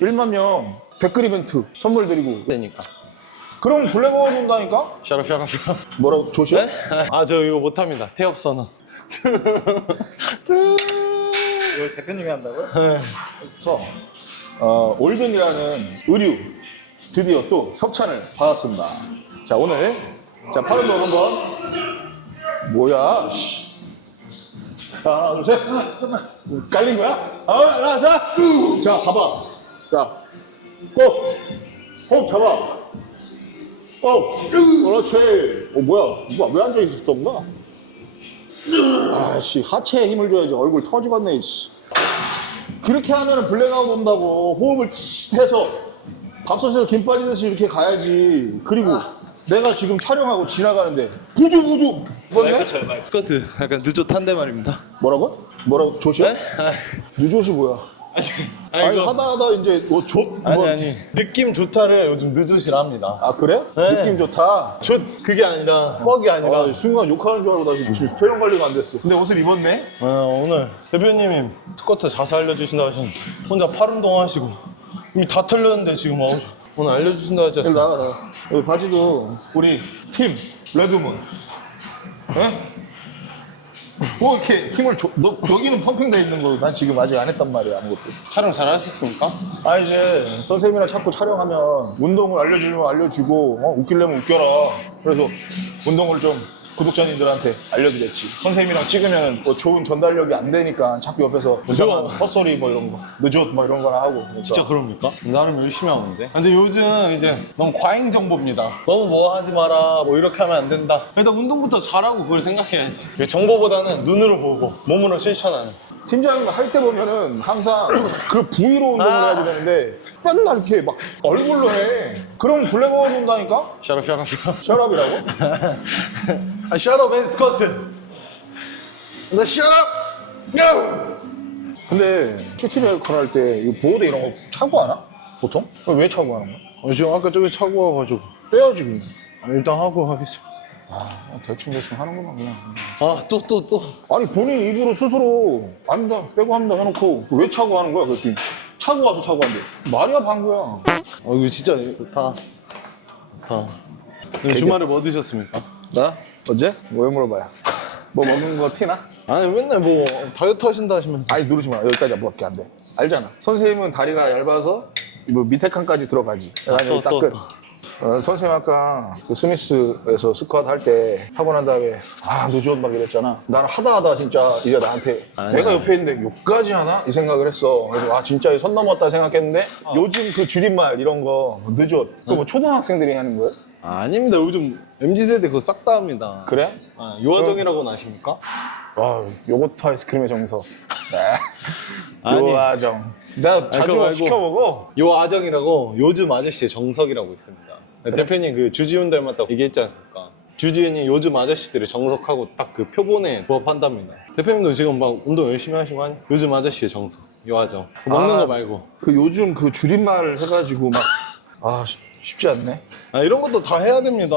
1만 명 댓글 이벤트 선물 드리고 되니까. 그럼 블랙아웃 온다니까? 샤럽 샤럽 샤럽. 뭐라고 조심? 네? 아 저 이거 못합니다. 태엽 선언. 이걸 대표님이 한다고요? 그래서 어, 올든이라는 의류 드디어 또 협찬을 받았습니다. 자 오늘 자 팔을 넣어 한번 뭐야? 씨. 자 하나 둘 셋. 깔린 거야? 어, 하나 자. 자 가봐. 자 꼭. 꼭 잡아. 어, 그렇지. 어, 뭐야? 누가 왜 앉아 있었던가? 아씨 하체에 힘을 줘야지 얼굴 터지겠네. 씨. 그렇게 하면 블랙아웃 온다고 호흡을 치 해서 밥솥에서 김 빠지듯이 이렇게 가야지. 그리고 내가 지금 촬영하고 지나가는데 부주 부주 뭐네? 스커트 약간 늦었한데 말입니다. 뭐라고? 뭐라고 조시? 네? 누조시 뭐야? 아니, 아니, 이거- 하다 하다 이제 뭐 조? 아니 뭐- 아니 느낌 좋다를 요즘 늦으시라 합니다. 아 그래? 네. 느낌 좋다. 좋 그게 아니라 뻑이 아니라 아, 순간 욕하는 줄 알고 나 지금 무슨 표현 관리가 안 됐어. 근데 옷을 입었네? 아, 오늘 대표님이 스쿼트 자세 알려주신다 하신 혼자 팔 운동하시고 이미 다 틀렸는데 지금 와우 오늘 알려주신다 하지 여기 않습니까? 나가 나가. 여기 바지도 우리 팀 레드문. 어? 뭐 이렇게 힘을 줘? 너 여기는 펌핑 돼 있는 거난 지금 아직 안 했단 말이야 아무것도. 촬영 잘 하셨습니까? 아 이제 선생님이랑 자꾸 촬영하면 운동을 알려주려면 알려주고 어, 웃기려면 웃겨라. 그래서 운동을 좀 구독자님들한테 알려드렸지. 선생님이랑 찍으면 뭐 좋은 전달력이 안 되니까 자꾸 옆에서 이상한 헛소리 뭐 이런 거, 늦었 뭐 이런 거나 하고. 그러니까. 진짜 그럽니까? 나름 열심히 하는데. 근데 요즘 이제 너무 과잉 정보입니다. 너무 뭐 하지 마라, 뭐 이렇게 하면 안 된다. 일단 운동부터 잘하고 그걸 생각해야지. 정보보다는 눈으로 보고 몸으로 실천하는. 팀장 할때 보면은 항상 그 부위로 운동을 아. 해야 되는데 맨날 이렇게 막 얼굴로 해. 그럼 블랙아웃 온다니까? 샤럽 샤럽 샤럽. 셔럽이라고? 아, 샤럽 앤 스쿼트. 나 셔럽! 근데 슈트레이커 할때 이거 보호대 이런 거 차고 하나? 보통? 왜 차고 하는 거야? 어, 지금 아까 저기 차고 와가지고. 빼야지 그냥. 아, 일단 하고 하겠습니다. 아, 대충 대충 하는구나 그냥. 아, 또, 또, 또. 아니 본인 입으로 스스로 아니다 빼고 합니다 해놓고 왜 차고 하는 거야 그랬더니 차고 와서 차고 한대 말이야 방구야 어, 이거 진짜 좋다. 좋다. 오늘 주말에 뭐 드셨습니까? 나? 어제? 뭐 물어봐요 뭐 먹는 거 티나? 아니, 맨날 뭐 다이어트 하신다 하시면서. 아니 누르지 마 여기까지 밖에 안 돼 알잖아 선생님은 다리가 얇아서 뭐 밑에 칸까지 들어가지 그래가지고 또, 딱 또, 끝. 또. 어, 선생님 아까 그 스미스에서 스쿼트 할 때 하고 난 다음에 아 누지옷 막 이랬잖아 나는 하다 하다 진짜 이제 나한테 아니, 내가. 옆에 있는데 욕까지 하나? 이 생각을 했어 그래서 아 진짜 선 넘었다 생각했는데 요즘 그 줄임말 이런 거 늦었 그거 뭐 초등학생들이 하는 거예요? 아, 아닙니다. 요즘 MZ세대 그거 싹 다 합니다. 그래? 아, 요화정이라고는 아십니까? 와 요거트 아이스크림의 정석 네. 아니. 요 아정 나 자주 그거 말고. 시켜 먹어 요 아정이라고 요즘 아저씨의 정석이라고 있습니다. 대표님 그 주지훈 닮았다고 얘기했지 않습니까? 주지훈이 요즘 아저씨들의 정석하고 딱 그 표본에 부합한답니다. 대표님도 지금 막 운동 열심히 하시고 하니 요즘 아저씨의 정석, 요 아정. 먹는 아. 거 말고. 그 요즘 그 줄임말 해가지고 막 아 쉽지 않네 아, 이런 것도 다 해야 됩니다.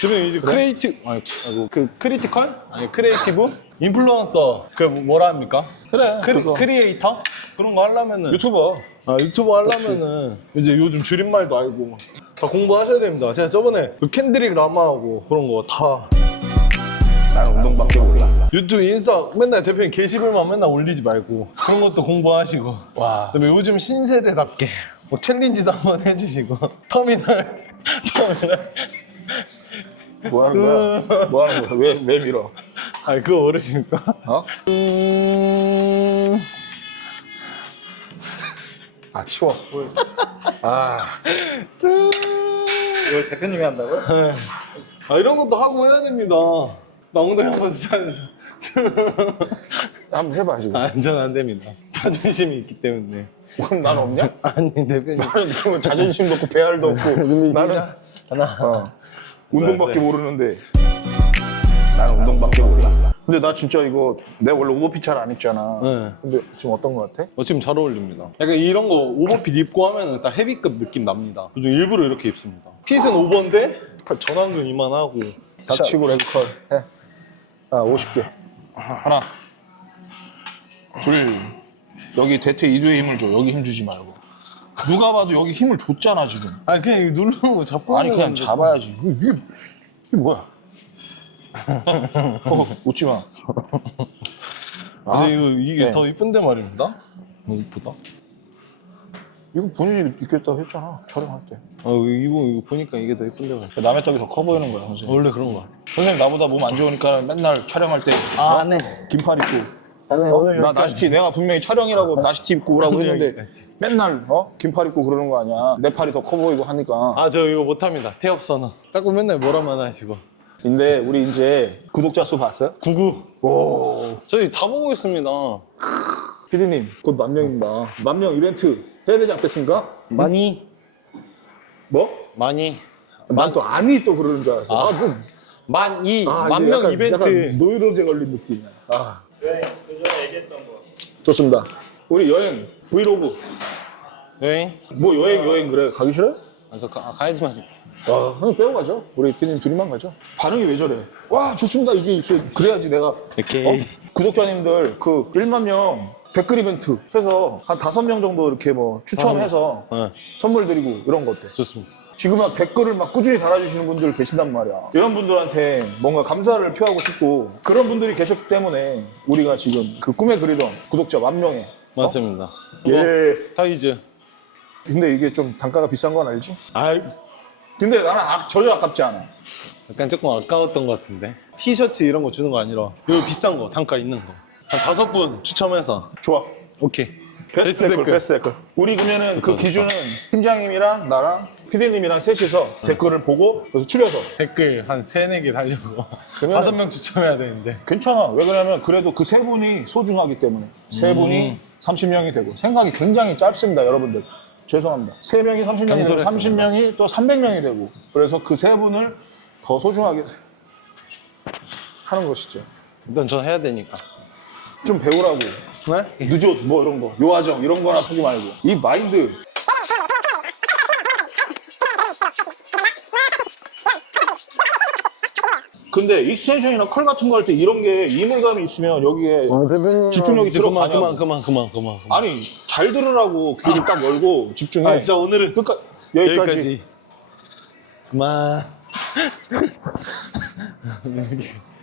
대표님 이제 크리에이티브, 아니, 아이고, 그 크리티컬? 아니, 크리에이티브? 인플루언서, 그 뭐라 합니까? 그래 크리, 그거. 크리에이터? 그런 거 하려면은. 유튜버 아, 유튜브 하려면은 이제 요즘 줄임말도 알고 막다 공부하셔야 됩니다. 제가 저번에 그 캔드릭 라마하고 그런 거다 나는 운동밖에 몰라 유튜브 인스타 맨날 대표님 게시글만 맨날 올리지 말고 그런 것도 공부하시고 와 그다음에 요즘 신세대답게 뭐 챌린지도 한번 해주시고 터미널 터미널 뭐 하는 거야? 뭐 하는 거야? 왜, 왜 밀어? 아 그거 모르십니까? 어? 음... 아 치워 아 이걸 대표님이 한다고요? 아 이런 것도 하고 해야 됩니다. 나 엉덩이 한번 쓰면서 한번 해봐 지금 아, 전 안 됩니다. 자존심이 있기 때문에. 그럼 난 없냐? 아니, 대표님. 나는 그러면 자존심도 없고 배알도 없고 나는 하나. 어, 운동밖에 네, 네. 모르는데 나는 운동밖에 몰라 근데 나 진짜 이거 내가 원래 오버핏 잘 안 입잖아 네. 근데 지금 어떤 거 같아? 어, 지금 잘 어울립니다. 약간 이런 거 오버핏 입고 하면 딱 헤비급 느낌 납니다. 요즘 일부러 이렇게 입습니다. 핏은 오버인데 전완근 이만하고. 닥치고 레그컬 해. 아 50개 하나 둘 여기 대퇴 이두에 힘을 줘. 여기 힘 주지 말고. 누가 봐도 여기 힘을 줬잖아 지금. 아니 그냥 이거 누르는 거 잡고 아니 하는 그냥 건데. 잡아야지. 이게, 이게 뭐야? 어, 웃지 마. 근데 이거 이게 네. 더 이쁜데 말입니다. 너무 이쁘다. 이거 본인이 입겠다고 했잖아 촬영할 때. 아 이거 이거 보니까 이게 더 이쁜데 말이야. 남의 떡이 더 커 보이는 거야 선생님. 원래 그런 거 같아. 선생님 나보다 몸 안 좋으니까 맨날 촬영할 때 아, 네. 긴팔 입고 나는 오늘 나 나시티 내가 분명히 촬영이라고 나시티 입고 오라고 했는데 여기까지. 맨날 어 긴팔 입고 그러는 거 아니야 내 팔이 더 커 보이고 하니까 아 저 이거 못합니다. 태엽 선언. 자꾸 맨날 뭐라만 하시고. 근데 우리 이제 구독자 수 봤어요? 99. 오 저희 다 보고 있습니다. 피디님 곧 만 명입니다 만 명 이벤트 해야 되지 않겠습니까? 많이 뭐? 많이 난 또 아니 또 그러는 줄 알았어 아, 뭐, 만이 아, 만 이제 명 약간- 이벤트. 약간 노이로제 걸린 느낌이야 아 네, 그 전에 얘기했던 거. 좋습니다 우리 여행 브이로그 여행? 뭐 여행 여행 그래 가기 싫어 저 가, 아, 가야지만. 아, 그냥 빼고 가죠. 우리 피디님 둘이만 가죠. 반응이 왜 저래? 와, 좋습니다. 이게 있어요. 그래야지 내가. 오케이. 어? 구독자님들 그 1만 명 댓글 이벤트 해서 한 다섯 명 정도 이렇게 뭐 추첨해서 어, 선물 드리고 이런 거 어때? 좋습니다. 지금 막 댓글을 막 꾸준히 달아주시는 분들 계신단 말이야. 이런 분들한테 뭔가 감사를 표하고 싶고 그런 분들이 계셨기 때문에 우리가 지금 그 꿈에 그리던 구독자 만 명에 맞습니다. 예. 타이즈. 근데 이게 좀 단가가 비싼 건 알지? 아, 근데 나는 아- 전혀 아깝지 않아. 약간 조금 아까웠던 것 같은데. 티셔츠 이런 거 주는 거 아니라 여기 비싼 거, 단가 있는 거. 한 다섯 분 추첨해서. 좋아. 오케이. 베스트 댓글, 베스트 댓글. 우리 그러면은 그 기준은 팀장님이랑 나랑 피디님이랑 셋이서 댓글을 보고 그래서 추려서 댓글 한 세네 개 달려고. 그러면은- 다섯 명 추첨해야 되는데. 괜찮아. 왜 그러냐면 그래도 그 세 분이 소중하기 때문에 세 분이 30명이 되고 생각이 굉장히 짧습니다, 여러분들. 죄송합니다. 세 명이 30명이 되고 경솔했습니다. 30명이 또 300명이 되고 그래서 그 세 분을 더 소중하게 하는 것이죠. 일단 전 해야 되니까. 좀 배우라고. 네? 늦었 뭐 이런 거. 요하정 이런 거나 하지 말고. 이 마인드 근데 익스텐션이나 컬 같은 거 할 때 이런 게 이물감이 있으면 여기에 대표님. 집중력이 그만, 들어가냐고. 그만, 그만, 그만, 그만. 그만. 아니 잘 들으라고 귀를 딱 열고 집중해. 아, 진짜 오늘은 그러니까 여기까지. 여기까지. 그만.